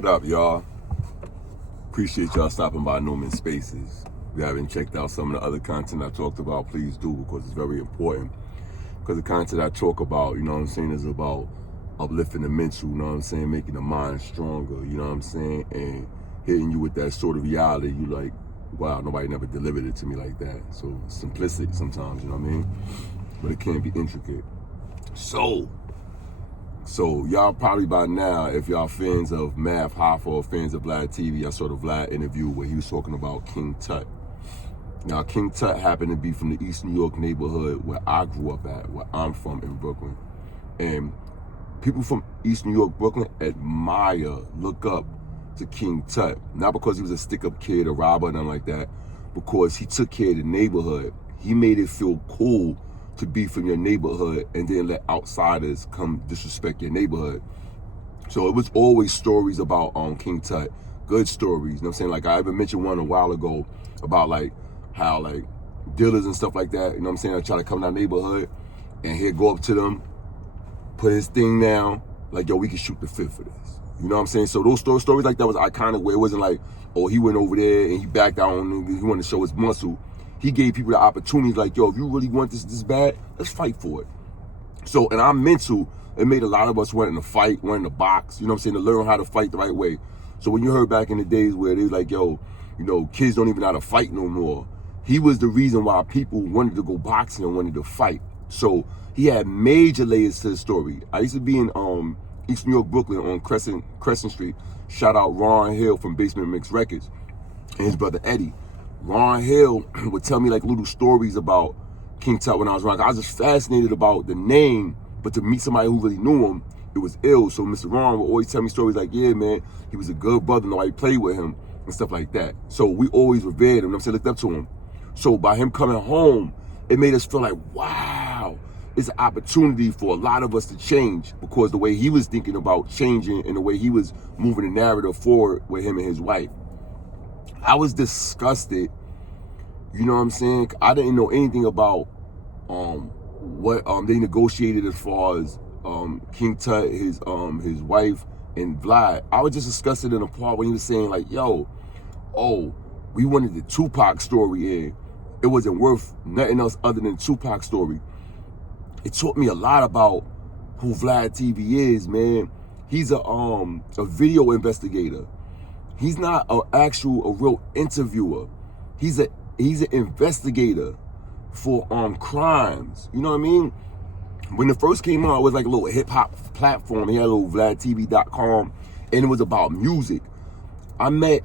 What up, y'all? Appreciate y'all stopping by Newman Spaces. If you haven't checked out some of the other content I talked about, please do, because it's very important. Because the content I talk about, you know what I'm saying, is about uplifting the mental, you know what I'm saying, making the mind stronger, you know what I'm saying, and hitting you with that sort of reality. You like, wow, nobody never delivered it to me like that. So it's simplistic sometimes, you know what I mean? But it can be intricate. So y'all probably by now, if y'all fans of Mack, Hoffa, or fans of Vlad TV, I saw the Vlad interview where he was talking about King TuT. Now, King TuT happened to be from the East New York neighborhood where I grew up at, where I'm from in Brooklyn. And people from East New York, Brooklyn, admire, look up to King TuT. Not because he was a stick-up kid, a robber, nothing like that, because he took care of the neighborhood. He made it feel cool to be from your neighborhood and then let outsiders come disrespect your neighborhood. So it was always stories about King TuT, good stories, you know what I'm saying? Like I even mentioned one a while ago about like how like dealers and stuff like that, you know what I'm saying, I try to come to our neighborhood and he'd go up to them, put his thing down, like, yo, we can shoot the fifth for this. You know what I'm saying? So those stories like that was iconic, where it wasn't like, oh, he went over there and he backed out and he wanted to show his muscle. He gave people the opportunities like, yo, if you really want this bad, let's fight for it. So in our mental, it made a lot of us wanting to fight, wanting to box, you know what I'm saying, to learn how to fight the right way. So when you heard back in the days where they was like, yo, you know, kids don't even know how to fight no more, he was the reason why people wanted to go boxing and wanted to fight. So he had major layers to the story. I used to be in East New York, Brooklyn on Crescent Street. Shout out Ron Hill from Basement Mix Records and his brother Eddie. Ron Hill would tell me like little stories about King TuT when I was around. I was just fascinated about the name, but to meet somebody who really knew him, it was ill. So Mr. Ron would always tell me stories like, yeah, man, he was a good brother, nobody played with him and stuff like that. So we always revered him, you know what I'm saying, looked up to him. So by him coming home, it made us feel like, wow, it's an opportunity for a lot of us to change, because the way he was thinking about changing and the way he was moving the narrative forward with him and his wife. I was disgusted, you know what I'm saying? I didn't know anything about what they negotiated as far as King TuT, his wife, and Vlad. I was just disgusted in the part when he was saying like, yo, oh, we wanted the Tupac story in. It wasn't worth nothing else other than Tupac's story. It taught me a lot about who Vlad TV is, man. He's a video investigator. He's not a real interviewer. He's an investigator for crimes. You know what I mean? When it first came out, it was like a little hip hop platform. He had a little VladTV.com, and it was about music. I met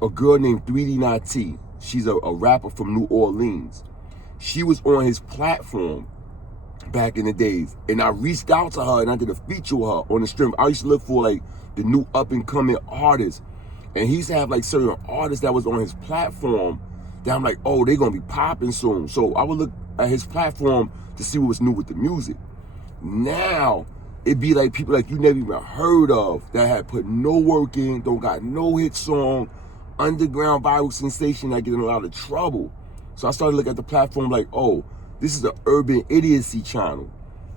a girl named 3D TuT. She's a rapper from New Orleans. She was on his platform back in the days, and I reached out to her and I did a feature with her on the stream. I used to look for like the new up and coming artists. And he used to have like certain artists that was on his platform that I'm like, oh, they're gonna be popping soon. So I would look at his platform to see what was new with the music. Now, it'd be like people like you never even heard of that had put no work in, don't got no hit song, underground viral sensation that get in a lot of trouble. So I started looking at the platform like, oh, this is the urban idiocy channel.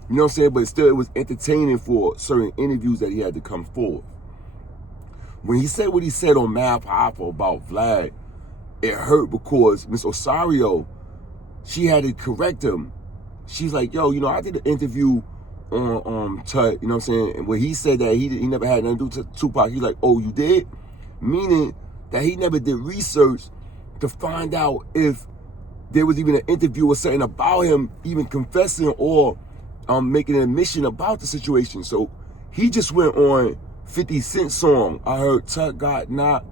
You know what I'm saying? But still, it was entertaining for certain interviews that he had to come forth. When he said what he said on Mack, Hoffa about Vlad, it hurt because Miss Osario, she had to correct him. She's like, yo, you know, I did an interview on TuT, you know what I'm saying? And where he said that he never had nothing to do with Tupac, he's like, oh, you did? Meaning that he never did research to find out if there was even an interview or something about him even confessing or making an admission about the situation. So he just went on 50 Cent song. I heard TuT got knocked.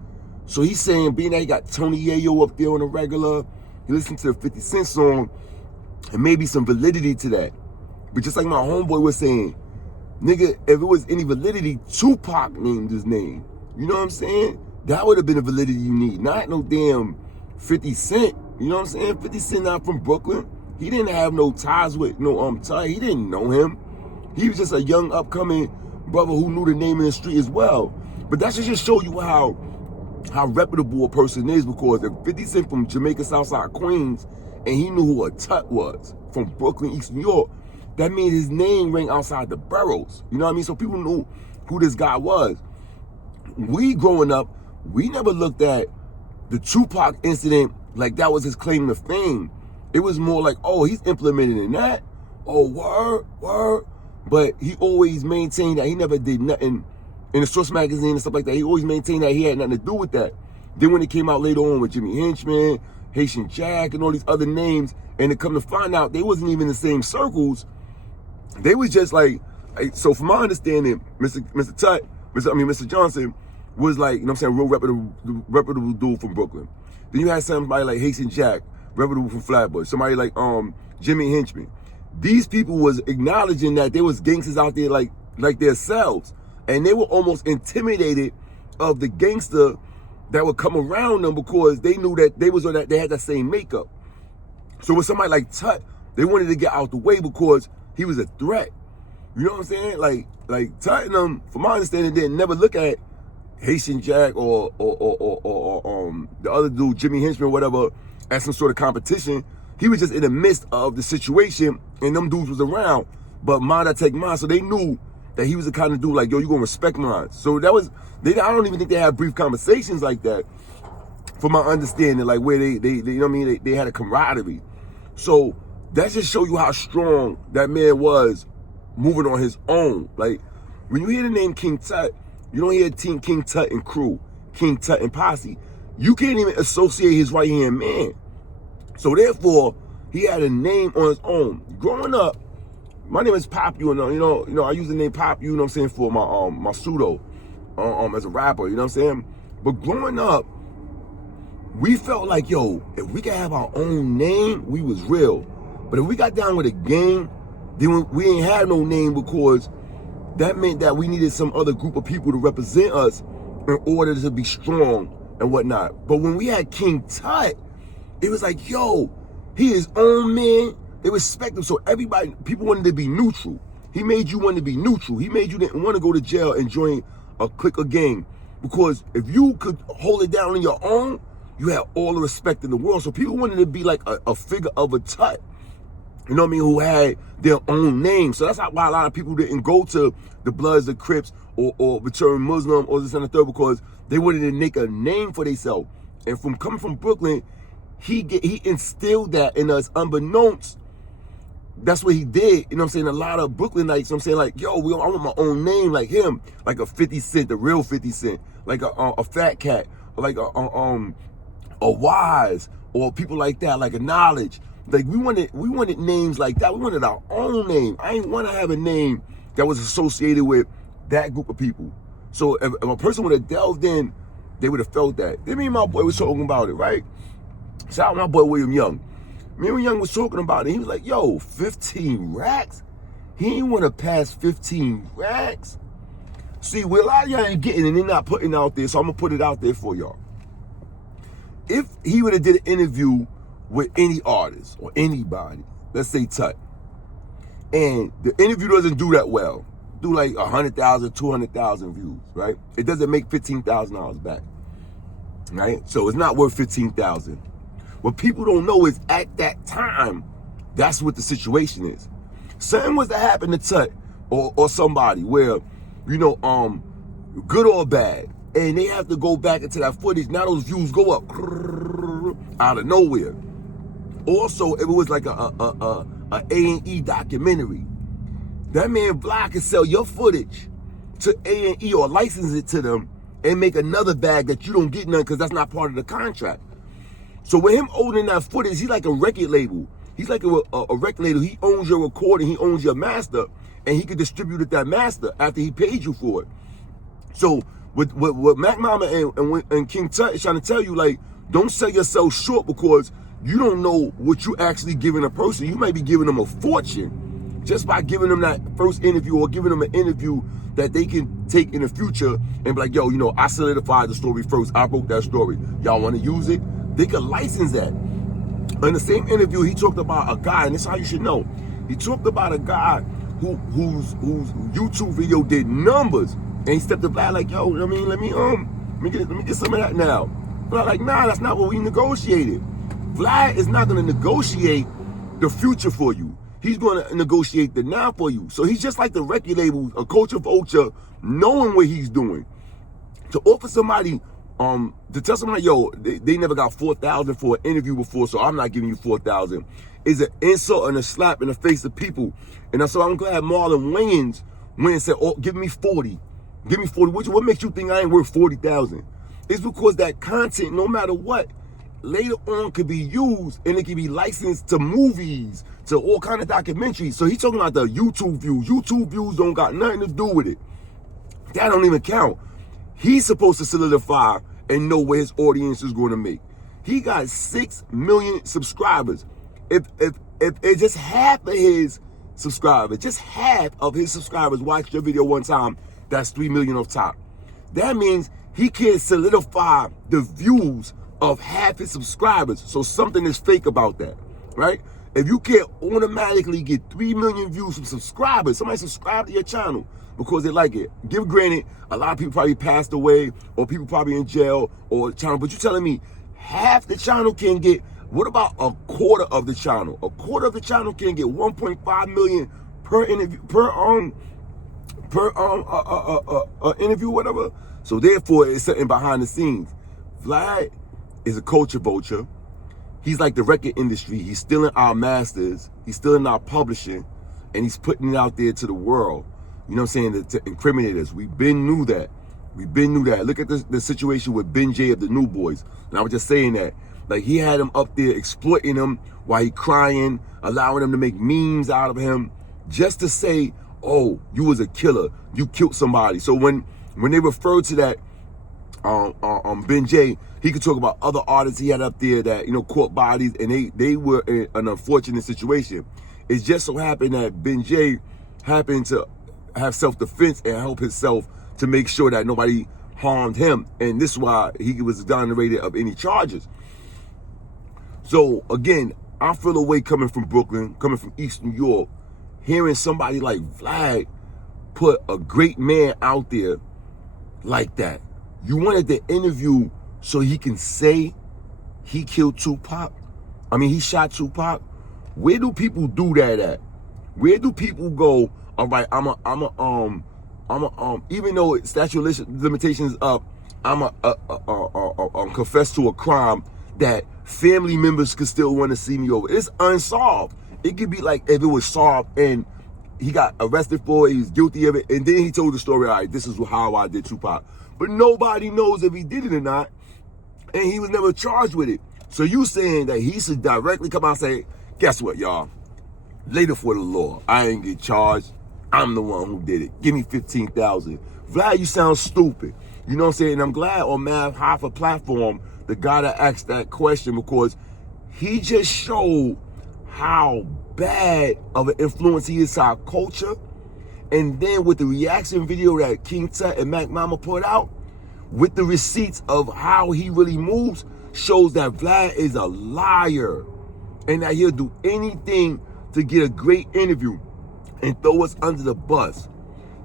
So he's saying, being that he got Tony Yayo up there on the regular, he listened to the 50 Cent song, and maybe some validity to that. But just like my homeboy was saying, nigga, if it was any validity, Tupac named his name. You know what I'm saying? That would have been a validity you need. Not no damn 50 Cent. You know what I'm saying? 50 Cent not from Brooklyn. He didn't have no ties with no TuT. He didn't know him. He was just a young upcoming brother who knew the name in the street as well. But that should just show you how reputable a person is, because if 50 Cent from Jamaica, Southside, Queens, and he knew who a TuT was from Brooklyn, East New York, that means his name rang outside the boroughs. You know what I mean? So people knew who this guy was. we growing up, we never looked at the Tupac incident like that was his claim to fame. It was more like, oh, he's implemented in that. Oh, word. But he always maintained that he never did nothing in the Source magazine and stuff like that. He always maintained that he had nothing to do with that. Then when it came out later on with Jimmy Henchman, Haitian Jack, and all these other names, and to come to find out they wasn't even in the same circles, they was just like, so from my understanding, Mr. Johnson was like, you know what I'm saying, real reputable dude from Brooklyn. Then you had somebody like Haitian Jack, reputable from Flatbush, somebody like Jimmy Henchman. These people was acknowledging that there was gangsters out there like themselves, and they were almost intimidated of the gangster that would come around them because they knew that they had that same makeup. So with somebody like Tut, they wanted to get out the way because he was a threat. You know what I'm saying? Like Tut and them, from my understanding, didn't never look at Haitian Jack or the other dude, Jimmy Henchman, whatever, as some sort of competition. He was just in the midst of the situation, and them dudes was around. But mine, I take mine, so they knew that he was the kind of dude like, yo, you gonna respect mine. So that was, I don't even think they had brief conversations like that, from my understanding, like where they you know what I mean, they had a camaraderie. So that just show you how strong that man was moving on his own. Like when you hear the name King Tut, you don't hear Team King Tut and crew, King Tut and posse. You can't even associate his right hand man. So therefore, he had a name on his own. Growing up, my name is Pop You, and you know, I use the name Pop You, you know what I'm saying, for my pseudo as a rapper, you know what I'm saying? But growing up, we felt like, yo, if we could have our own name, we was real. But if we got down with a gang, then we ain't had no name, because that meant that we needed some other group of people to represent us in order to be strong and whatnot. But when we had King Tut, it was like, yo, he his own man. They respect him. So people wanted to be neutral. He made you want to be neutral. He made you didn't want to go to jail and join a clique or gang. Because if you could hold it down on your own, you had all the respect in the world. So people wanted to be like a figure of a Tut, you know what I mean, who had their own name. So that's why a lot of people didn't go to the Bloods, the Crips, or return Muslim, or this and the third, because they wanted to make a name for themselves. And from coming from Brooklyn, he instilled that in us unbeknownst. That's what he did, you know what I'm saying? A lot of Brooklynites, you know what I'm saying, like, yo, I want my own name like him, like a 50 Cent, the real 50 Cent, like a Fat Cat, or like a Wise, or people like that, like a Knowledge. Like we wanted names like that. We wanted our own name. I ain't want to have a name that was associated with that group of people. So if a person would have delved in, they would have felt that. Then me and my boy was talking about it, right? Shout out my boy William Young. Me and Young was talking about it. He was like, yo, 15 racks? He ain't want to pass 15 racks. See, what a lot of y'all ain't getting, and they're not putting out there, so I'm going to put it out there for y'all. If he would have did an interview with any artist or anybody, let's say Tut, and the interview doesn't do that well, do like 100,000, 200,000 views, right? It doesn't make $15,000 back, right? So it's not worth 15,000. What people don't know is at that time, that's what the situation is. Something was to happen to Tut or somebody where, you know, good or bad, and they have to go back into that footage. Now those views go up out of nowhere. Also, if it was like a A&E documentary, that man Vlad can sell your footage to A&E or license it to them and make another bag that you don't get none, because that's not part of the contract. So with him owning that footage, he's like a record label. He's like a record label. He owns your recording, he owns your master, and he could distribute it that master after he paid you for it. So what Mack Mama and King Tut is trying to tell you, like, don't sell yourself short, because you don't know what you actually giving a person. You might be giving them a fortune just by giving them that first interview, or giving them an interview that they can take in the future and be like, yo, you know, I solidified the story first. I broke that story. Y'all want to use it? They could license that. In the same interview, he talked about a guy, and this is how you should know. He talked about a guy whose YouTube video did numbers, and he stepped to Vlad like, yo, I mean, let me get some of that now. Vlad like, nah, that's not what we negotiated. Vlad is not going to negotiate the future for you. He's going to negotiate the now for you. So he's just like the record label, a culture vulture, knowing what he's doing. To offer somebody, to tell somebody, yo, they never got 4,000 for an interview before, so I'm not giving you 4,000, is an insult and a slap in the face of people. And so I'm glad Marlon Wayans went and said, oh, give me 40. Give me 40. What makes you think I ain't worth 40,000? It's because that content, no matter what, later on could be used and it can be licensed to movies, to all kind of documentaries. So he's talking about the YouTube views. YouTube views don't got nothing to do with it. That don't even count. He's supposed to solidify and know what his audience is going to make. He got 6 million subscribers. If it's just half of his subscribers, just half of his subscribers watched your video one time, that's 3 million off top. That means he can't solidify the views of half his subscribers. So something is fake about that, right? If you can't automatically get 3 million views from subscribers, somebody subscribe to your channel because they like it. Give granted, a lot of people probably passed away or people probably in jail or channel, but you're telling me half the channel can get, what about a quarter of the channel? A quarter of the channel can get 1.5 million per interview, interview, whatever. So therefore, it's something behind the scenes. Vlad is a culture vulture. He's like the record industry. He's stealing our masters. He's stealing our publishing, and he's putting it out there to the world. You know what I'm saying? To incriminate us. We've been knew that. Look at the situation with Ben J of the New Boys. And I was just saying that. Like, he had him up there exploiting him while he crying, allowing him to make memes out of him, just to say, oh, you was a killer. You killed somebody. So when they refer to that, Ben J, he could talk about other artists he had up there that, you know, caught bodies, and they were in an unfortunate situation. It just so happened that Ben J happened to have self-defense and help himself to make sure that nobody harmed him. And this is why he was exonerated of any charges. So again, I feel a way coming from Brooklyn, coming from East New York, hearing somebody like Vlad put a great man out there like that. You wanted the interview so he can say he killed Tupac? I mean, he shot Tupac? Where do people do that at? Where do people go, all right, even though statute of limitations is up, I'm confess to a crime that family members could still want to see me over. It's unsolved. It could be like if it was solved and he got arrested for it, he was guilty of it, and then he told the story, all right, this is how I did Tupac. But nobody knows if he did it or not, and he was never charged with it. So you saying that he should directly come out and say, guess what, y'all? Later for the law, I ain't get charged. I'm the one who did it. Give me 15,000. Vlad, you sound stupid. You know what I'm saying? And I'm glad on Mack Hoffa platform, the guy that asked that question, because he just showed how bad of an influence he is to our culture. And then with the reaction video that King TuT and Mack Mama put out, with the receipts of how he really moves, shows that Vlad is a liar and that he'll do anything to get a great interview and throw us under the bus.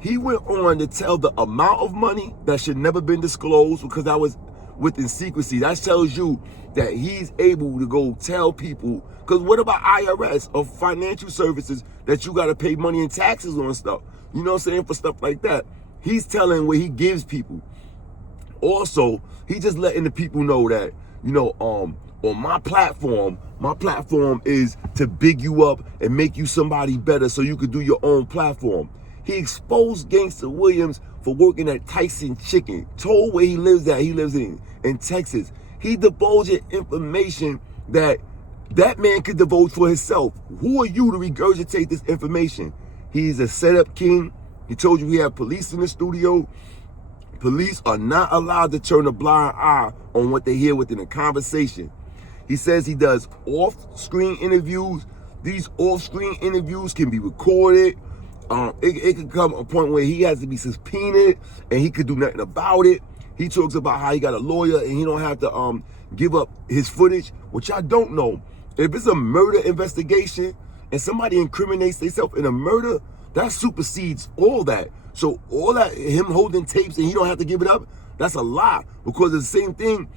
He went on to tell the amount of money that should never been disclosed because that was within secrecy. That tells you that he's able to go tell people, because what about IRS or financial services that you got to pay money and taxes on stuff? You know what I'm saying? For stuff like that. He's telling what he gives people. Also, he just letting the people know that, you know, on my platform is to big you up and make you somebody better so you could do your own platform. He exposed Gangsta Williams for working at Tyson Chicken, told where he lives at. He lives in Texas. He divulged information that man could divulge for himself. Who are you to regurgitate this information? He's a setup king. He told you he had police in the studio. Police are not allowed to turn a blind eye on what they hear within a conversation. He says he does off-screen interviews. These off-screen interviews can be recorded. It could come a point where he has to be subpoenaed and he could do nothing about it. He talks about how he got a lawyer and he don't have to give up his footage, which I don't know. If it's a murder investigation and somebody incriminates themselves in a murder, that supersedes all that. So all that, him holding tapes and he don't have to give it up, that's a lie. Because it's the same thing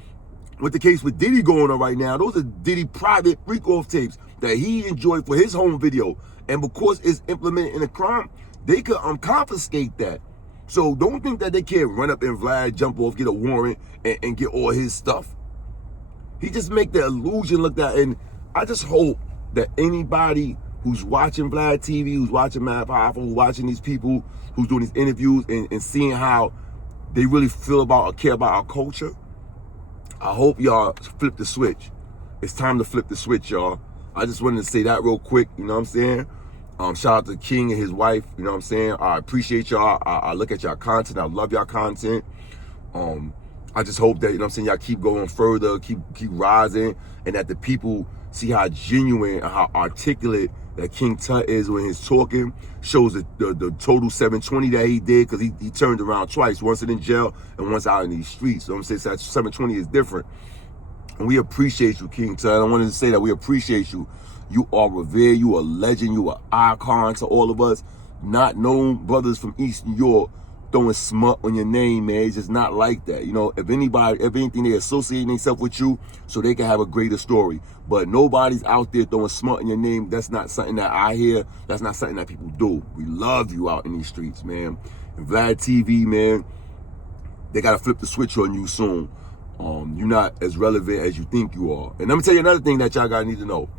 with the case with Diddy going on right now. Those are Diddy private freak-off tapes that he enjoyed for his home video. And because it's implemented in a crime, they could confiscate that. So don't think that they can't run up and Vlad jump off, get a warrant, and get all his stuff. He just make the illusion look that. And I just hope that anybody who's watching Vlad TV, who's watching Mack, Hoffa, who's watching these people, who's doing these interviews and seeing how they really feel about or care about our culture, I hope y'all flip the switch. It's time to flip the switch, y'all. I just wanted to say that real quick, you know what I'm saying? Shout out to King and his wife, you know what I'm saying? I appreciate y'all. I look at y'all content. I love y'all content. I just hope that, you know what I'm saying, y'all keep going further, keep rising, and that the people see how genuine and how articulate that King TuT is when he's talking. Shows the total 720 that he did, because he turned around twice, once in jail and once out in these streets. So I'm saying that 720 is different. And we appreciate you, King TuT. I wanted to say that we appreciate you. You are revered, you are a legend, you are icon to all of us. Not known brothers from East New York throwing smut on your name, man. It's just not like that. You know, if anything, they associate themselves with you so they can have a greater story. But nobody's out there throwing smut on your name. That's not something that I hear. That's not something that people do. We love you out in these streets, man. And Vlad TV, man, they got to flip the switch on you soon. You're not as relevant as you think you are. And let me tell you another thing that y'all gotta need to know.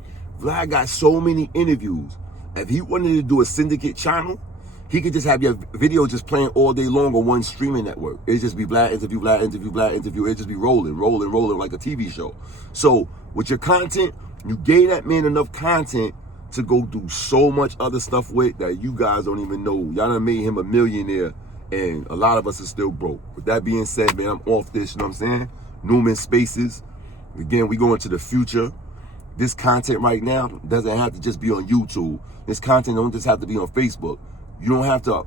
Vlad got so many interviews. If he wanted to do a syndicate channel, he could just have your video just playing all day long on one streaming network. It'd just be Vlad interview, Vlad interview, Vlad interview. It'd just be rolling like a TV show. So with your content, you gave that man enough content to go do so much other stuff with that you guys don't even know. Y'all done made him a millionaire, and a lot of us are still broke. With that being said, man, I'm off this, you know what I'm saying? Newman Spaces. Again, we go into the future. This content right now doesn't have to just be on YouTube. This content don't just have to be on Facebook. You don't have to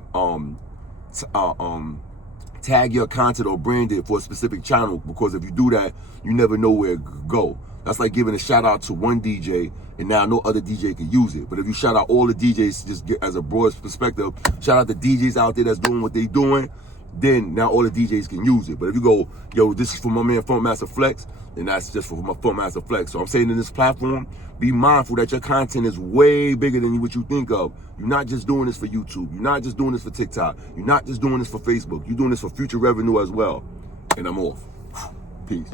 tag your content or brand it for a specific channel, because if you do that, you never know where it could go. That's like giving a shout out to one DJ and now no other DJ can use it. But if you shout out all the DJs, just get as a broad perspective, shout out the DJs out there that's doing what they doing, then now all the DJs can use it. But if you go, yo, this is for my man Funkmaster Flex, then that's just for my Funkmaster Flex. So I'm saying in this platform, be mindful that your content is way bigger than what you think of. You're not just doing this for YouTube. You're not just doing this for TikTok. You're not just doing this for Facebook. You're doing this for future revenue as well. And I'm off. Peace.